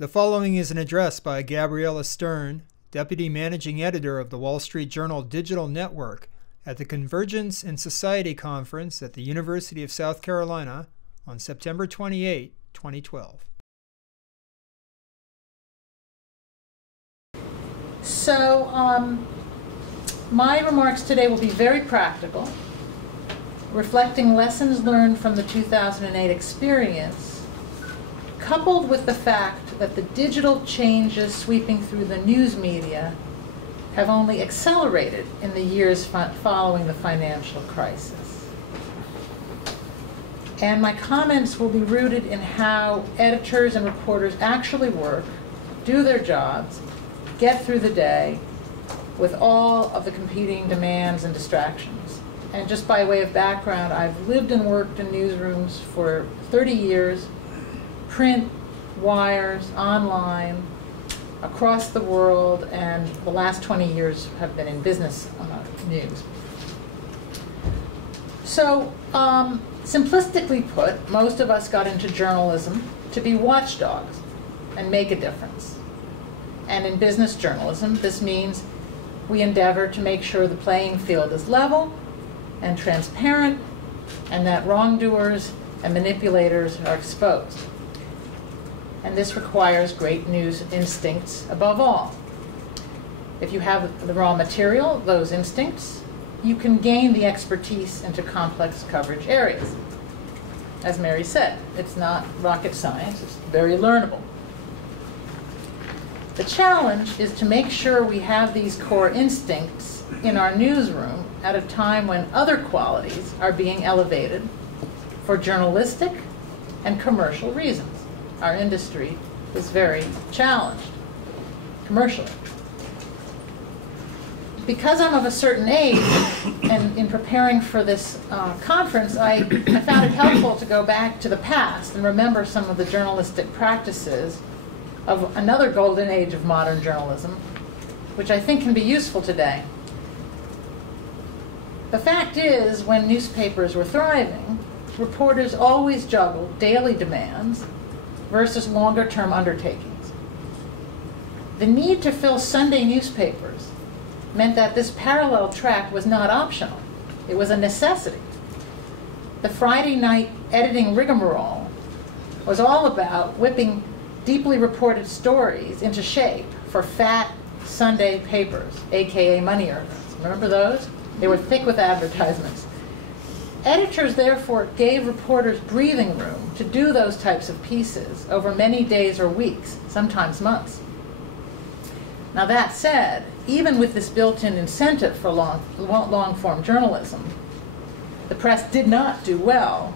The following is an address by Gabriella Stern, Deputy Managing Editor of the Wall Street Journal Digital Network, at the Convergence in Society Conference at the University of South Carolina on September 28, 2012. So, my remarks today will be very practical, reflecting lessons learned from the 2008 experience, coupled with the fact that the digital changes sweeping through the news media have only accelerated in the years following the financial crisis. And my comments will be rooted in how editors and reporters actually work, do their jobs, get through the day with all of the competing demands and distractions. And just by way of background, I've lived and worked in newsrooms for 30 years, print, wires, online, across the world, and the last 20 years have been in business news. So, simplistically put, most of us got into journalism to be watchdogs and make a difference. And in business journalism, this means we endeavor to make sure the playing field is level and transparent, and that wrongdoers and manipulators are exposed. And this requires great news instincts above all. If you have the raw material, those instincts, you can gain the expertise into complex coverage areas. As Mary said, it's not rocket science, it's very learnable. The challenge is to make sure we have these core instincts in our newsroom at a time when other qualities are being elevated for journalistic and commercial reasons. Our industry is very challenged commercially. Because I'm of a certain age, and in preparing for this conference, I found it helpful to go back to the past and remember some of the journalistic practices of another golden age of modern journalism, which I think can be useful today. The fact is, when newspapers were thriving, reporters always juggled daily demands versus longer-term undertakings. The need to fill Sunday newspapers meant that this parallel track was not optional. It was a necessity. The Friday night editing rigmarole was all about whipping deeply reported stories into shape for fat Sunday papers, aka money earners. Remember those? They were thick with advertisements. Editors, therefore, gave reporters breathing room to do those types of pieces over many days or weeks, sometimes months. Now that said, even with this built-in incentive for long-form journalism, the press did not do well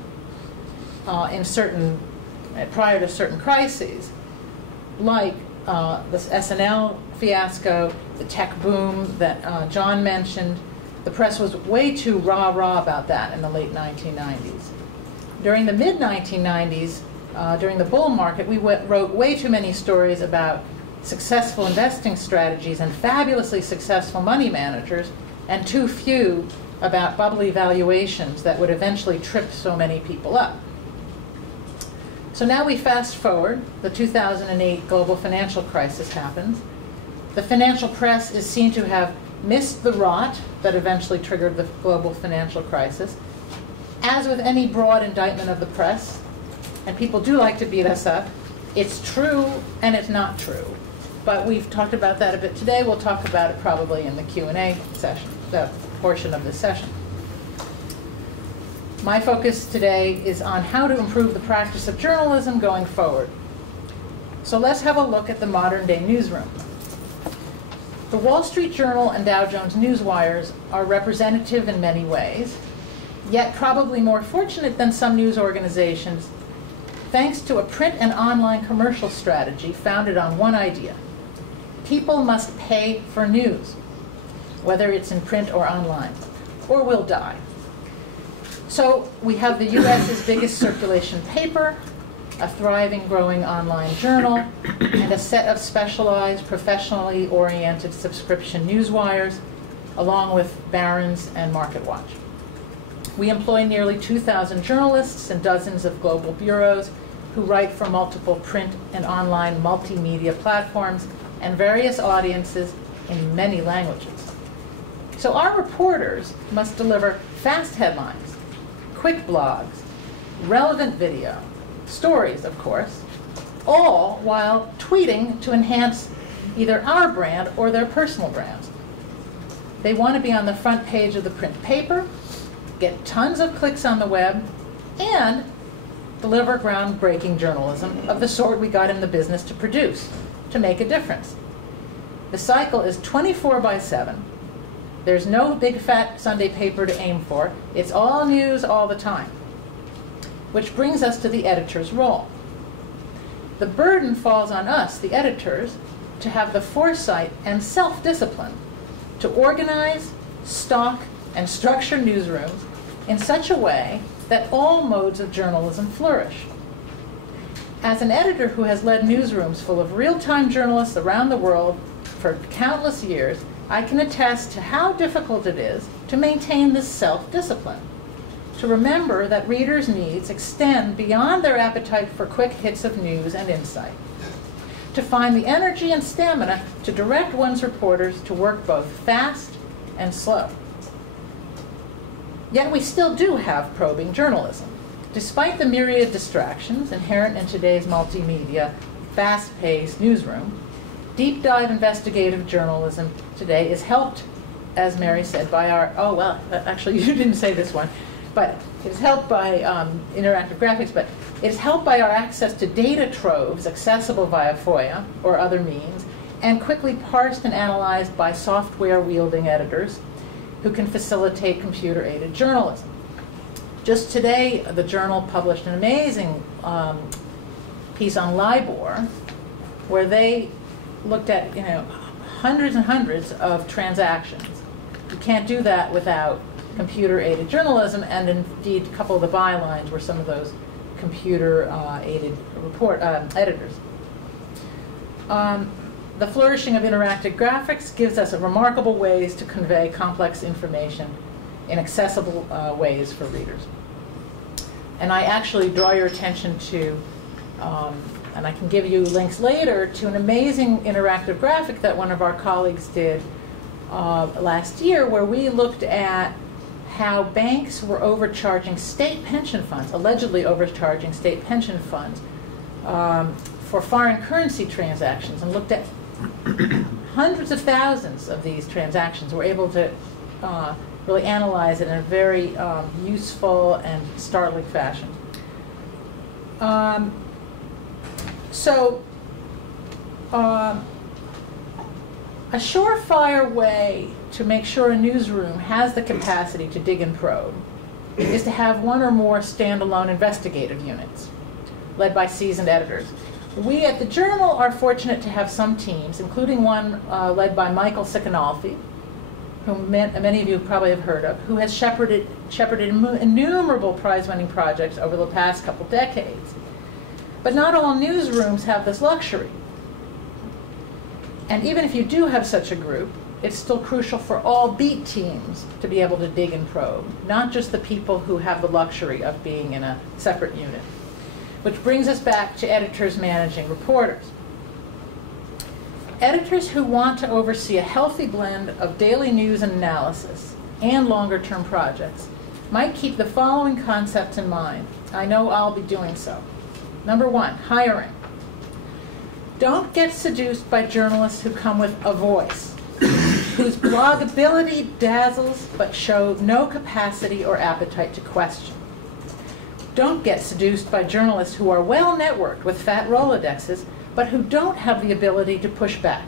prior to certain crises, like the SNL fiasco, the tech boom that John mentioned. The press was way too rah-rah about that in the late 1990s. During the mid-1990s, during the bull market, we wrote way too many stories about successful investing strategies and fabulously successful money managers, and too few about bubbly valuations that would eventually trip so many people up. So now we fast forward, the 2008 global financial crisis happens. The financial press is seen to have missed the rot that eventually triggered the global financial crisis. As with any broad indictment of the press, and people do like to beat us up, it's true and it's not true. But we've talked about that a bit today. We'll talk about it probably in the Q&A session, that portion of this session. My focus today is on how to improve the practice of journalism going forward. So let's have a look at the modern day newsroom. The Wall Street Journal and Dow Jones Newswires are representative in many ways, yet probably more fortunate than some news organizations, thanks to a print and online commercial strategy founded on one idea: people must pay for news, whether it's in print or online, or we'll die. So we have the US's biggest circulation paper, a thriving, growing online journal, and a set of specialized, professionally oriented subscription newswires, along with Barron's and MarketWatch. We employ nearly 2,000 journalists in dozens of global bureaus who write for multiple print and online multimedia platforms and various audiences in many languages. So our reporters must deliver fast headlines, quick blogs, relevant video, stories, of course, all while tweeting to enhance either our brand or their personal brands. They want to be on the front page of the print paper, get tons of clicks on the web, and deliver groundbreaking journalism of the sort we got in the business to produce, to make a difference. The cycle is 24/7. There's no big fat Sunday paper to aim for. It's all news all the time. Which brings us to the editor's role. The burden falls on us, the editors, to have the foresight and self-discipline to organize, stock, and structure newsrooms in such a way that all modes of journalism flourish. As an editor who has led newsrooms full of real-time journalists around the world for countless years, I can attest to how difficult it is to maintain this self-discipline, to remember that readers' needs extend beyond their appetite for quick hits of news and insight, to find the energy and stamina to direct one's reporters to work both fast and slow. Yet we still do have probing journalism. Despite the myriad distractions inherent in today's multimedia, fast-paced newsroom, deep dive investigative journalism today is helped, as Mary said, by our, oh well, actually you didn't say this one, but it is helped by interactive graphics, but it is helped by our access to data troves accessible via FOIA or other means, and quickly parsed and analyzed by software-wielding editors who can facilitate computer-aided journalism. Just today, the Journal published an amazing piece on LIBOR, where they looked at hundreds and hundreds of transactions. You can't do that without computer-aided journalism, and indeed a couple of the bylines were some of those computer-aided editors. The flourishing of interactive graphics gives us remarkable ways to convey complex information in accessible ways for readers. And I actually draw your attention to, and I can give you links later, to an amazing interactive graphic that one of our colleagues did last year, where we looked at how banks were overcharging state pension funds, allegedly overcharging state pension funds for foreign currency transactions, and looked at hundreds of thousands of these transactions. We're able to really analyze it in a very useful and startling fashion. A surefire way to make sure a newsroom has the capacity to dig and probe is to have one or more standalone investigative units led by seasoned editors. We at the Journal are fortunate to have some teams, including one led by Michael Sicanolfi, whom many of you probably have heard of, who has shepherded innumerable prize-winning projects over the past couple decades. But not all newsrooms have this luxury. And even if you do have such a group, it's still crucial for all beat teams to be able to dig and probe, not just the people who have the luxury of being in a separate unit. Which brings us back to editors managing reporters. Editors who want to oversee a healthy blend of daily news and analysis and longer-term projects might keep the following concepts in mind. I know I'll be doing so. Number one, hiring. Don't get seduced by journalists who come with a voice, whose blogability dazzles but show no capacity or appetite to question. Don't get seduced by journalists who are well networked with fat Rolodexes, but who don't have the ability to push back,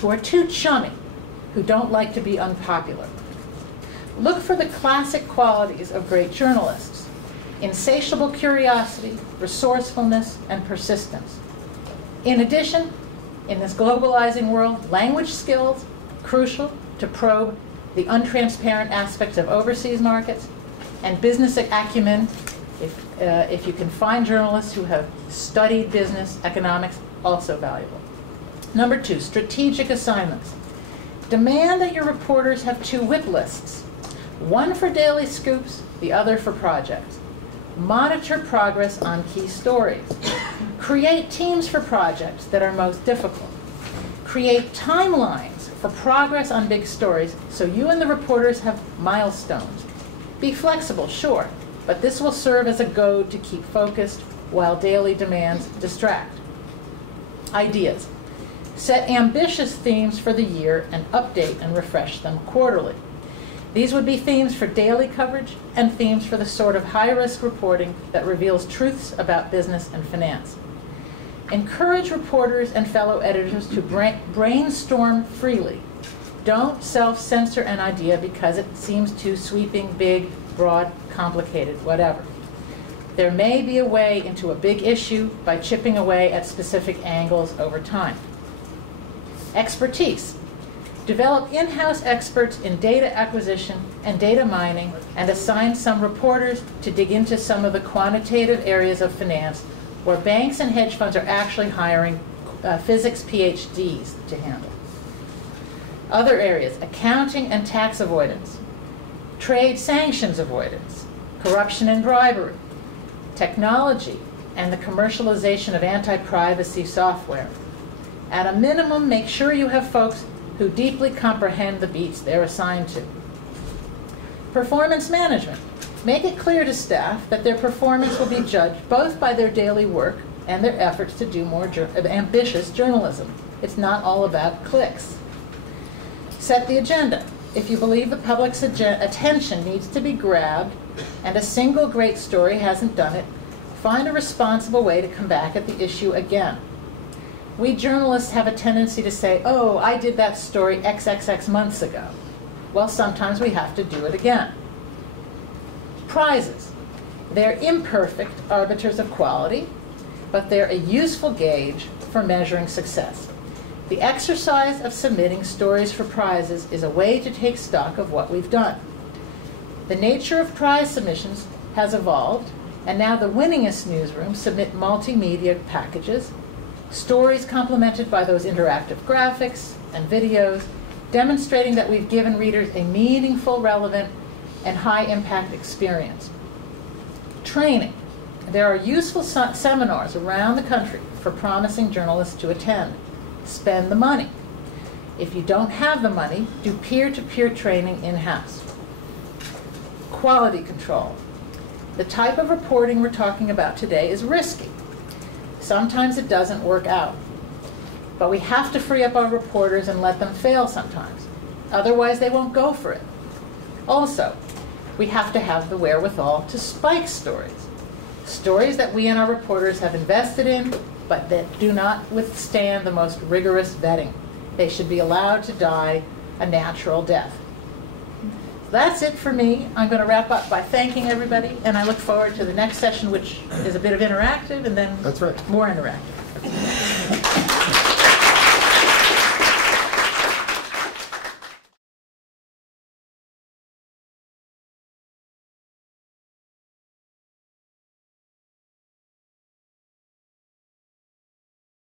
who are too chummy, who don't like to be unpopular. Look for the classic qualities of great journalists: insatiable curiosity, resourcefulness, and persistence. In addition, in this globalizing world, language skills, crucial to probe the untransparent aspects of overseas markets, and business acumen, if you can find journalists who have studied business, economics, also valuable. Number two, strategic assignments. Demand that your reporters have two whip lists, one for daily scoops, the other for projects. Monitor progress on key stories. Create teams for projects that are most difficult. Create timelines for progress on big stories so you and the reporters have milestones. Be flexible, sure, but this will serve as a goad to keep focused while daily demands distract. Ideas. Set ambitious themes for the year and update and refresh them quarterly. These would be themes for daily coverage and themes for the sort of high-risk reporting that reveals truths about business and finance. Encourage reporters and fellow editors to brainstorm freely. Don't self-censor an idea because it seems too sweeping, big, broad, complicated, whatever. There may be a way into a big issue by chipping away at specific angles over time. Expertise. Develop in-house experts in data acquisition and data mining and assign some reporters to dig into some of the quantitative areas of finance where banks and hedge funds are actually hiring physics PhDs to handle. Other areas, accounting and tax avoidance, trade sanctions avoidance, corruption and bribery, technology, and the commercialization of anti-privacy software. At a minimum, make sure you have folks who deeply comprehend the beats they're assigned to. Performance management. Make it clear to staff that their performance will be judged both by their daily work and their efforts to do more ambitious journalism. It's not all about clicks. Set the agenda. If you believe the public's attention needs to be grabbed and a single great story hasn't done it, find a responsible way to come back at the issue again. We journalists have a tendency to say, oh, I did that story XXX months ago. Well, sometimes we have to do it again. Prizes. They're imperfect arbiters of quality, but they're a useful gauge for measuring success. The exercise of submitting stories for prizes is a way to take stock of what we've done. The nature of prize submissions has evolved, and now the winningest newsrooms submit multimedia packages, stories complemented by those interactive graphics and videos, demonstrating that we've given readers a meaningful, relevant, and high-impact experience. Training. There are useful seminars around the country for promising journalists to attend. Spend the money. If you don't have the money, do peer-to-peer training in-house. Quality control. The type of reporting we're talking about today is risky. Sometimes it doesn't work out. But we have to free up our reporters and let them fail sometimes. Otherwise, they won't go for it. Also, we have to have the wherewithal to spike stories. Stories that we and our reporters have invested in, but that do not withstand the most rigorous vetting. They should be allowed to die a natural death. That's it for me. I'm going to wrap up by thanking everybody, and I look forward to the next session, which is a bit of interactive, and then That's right. more interactive.